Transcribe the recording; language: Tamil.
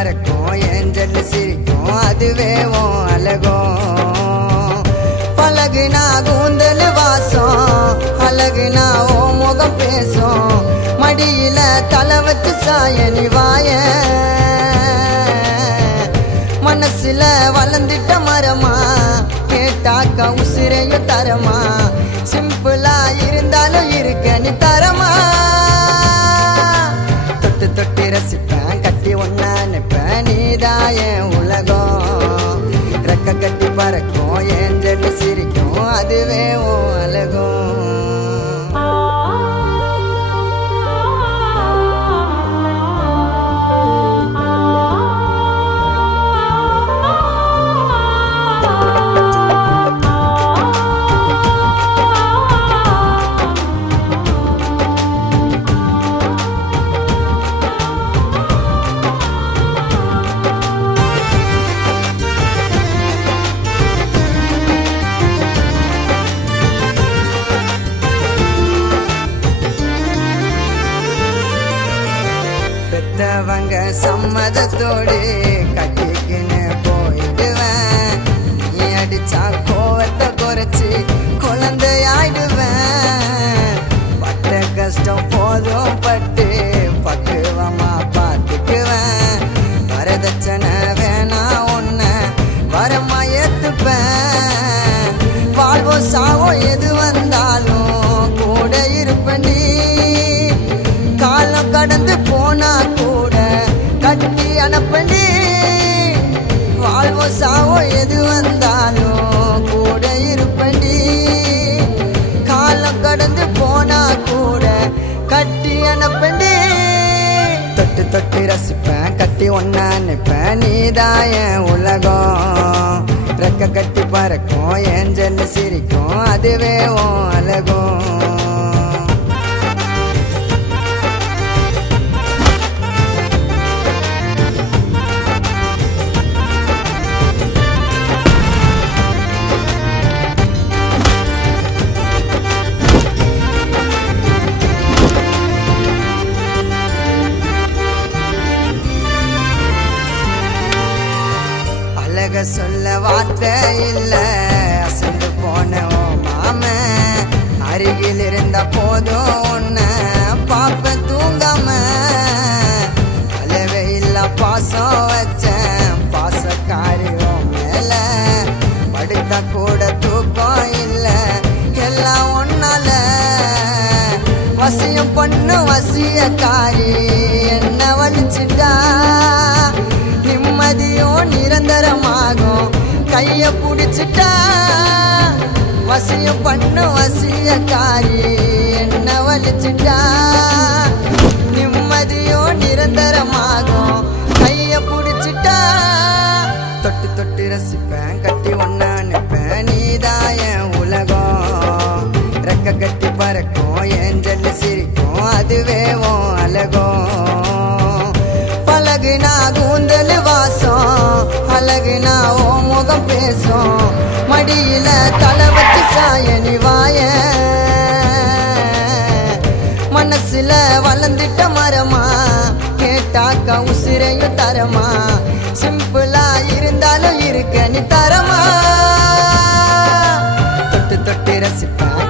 பறக்கும் ஏஞ்சல் சிரிக்கும் அதுவே உன் அழகும் பழகுனா கூந்தல் வாசம் அழகுனா ஓ முகம் பேசும் மடியில தலை வச்சு சாயனி வாய மனசுல வளர்ந்துட்ட மரமா கேட்டாக்கா உசிரையும் தரமா சிம்பிளா இருந்தாலும் இருக்க நீ தரமா தொட்டு தொட்டு ரசிப்பேன் கட்டி ஒன்னா நிப்பேன் நீதான் என் உலகம் ரெக்க கட்டி பறக்கும் ஏஞ்சல் சிரிக்கும் அதுவே உன் அழகும் பெத்தவங்க சம்மதத்தோடு கட்டிக்கின்னு போயிடுவேன் நீ அடிச்சா கோவத்தை குறைச்சி குழந்தையாயிடுவேன் பட்ட கஷ்டம் போதும் பட்டு பக்குவமா பார்த்துக்குவேன் வரதட்சணை வேணா ஒன்ன வரமா ஏத்துப்பேன் வாழ்வோ சாவோ எது வந்தாலும் கூட இருப்பேன் காலம் கடந்து போனா கூட கட்டி அனுப்பண்டி வாழ்வோ சாவோ எது வந்தாலும் கூட இருப்பண்டி காலம் கடந்து போனா கூட கட்டி அனுப்பண்டி தொட்டு தொட்டு ரசிப்பேன் கட்டி ஒன்னா நிப்பேன் நீதான் என் உலகம் ரெக்க கட்டி பறக்கும் ஏஞ்சல் சிரிக்கும் அதுவே உன் அழகும் சொல்ல வார்த்தை இல்ல அசந்து போன மாம அருகில் இருந்த போதும் உன்ன பாப்ப தூங்காம அளவே இல்ல பாசம் வச்சேன் பாசக்காரியோ மேல படுத்த கூட தூக்கம் இல்ல எல்லாம் ஒன்னால வசியம் பண்ணு வசியக்காரி என்ன வலிச்சுட்டா நிம்மதியும் நிரந்தரமாகும் கைய புடிச்சிட்டா வசியம் பண்ணு வசியக்காரி என்ன வலிச்சுட்டா நிம்மதியும் நிரந்தரமாகும் கைய புடிச்சிட்டா தொட்டு தொட்டு ரசிப்பேன் கட்டி ஒன்னா நிப்பேன் நீதான் என் உலகம் ரெக்க கட்டி பறக்கும் ஏஞ்சல் சிரிக்கும் அதுவே உன் அழகும் பழகுனா கூந்தல் வாசம் அழகுனா ஓ முகம் பேசும் மடியில தலை வச்சு சாயனி வாய மனசுல வளர்ந்துட்ட மரமா கேட்டாக்கா உசிரையும் தரமா சிம்பிளா இருந்தாலும் இருக்க நீ தரமா தொட்டு தொட்டு ரசிப்பேன்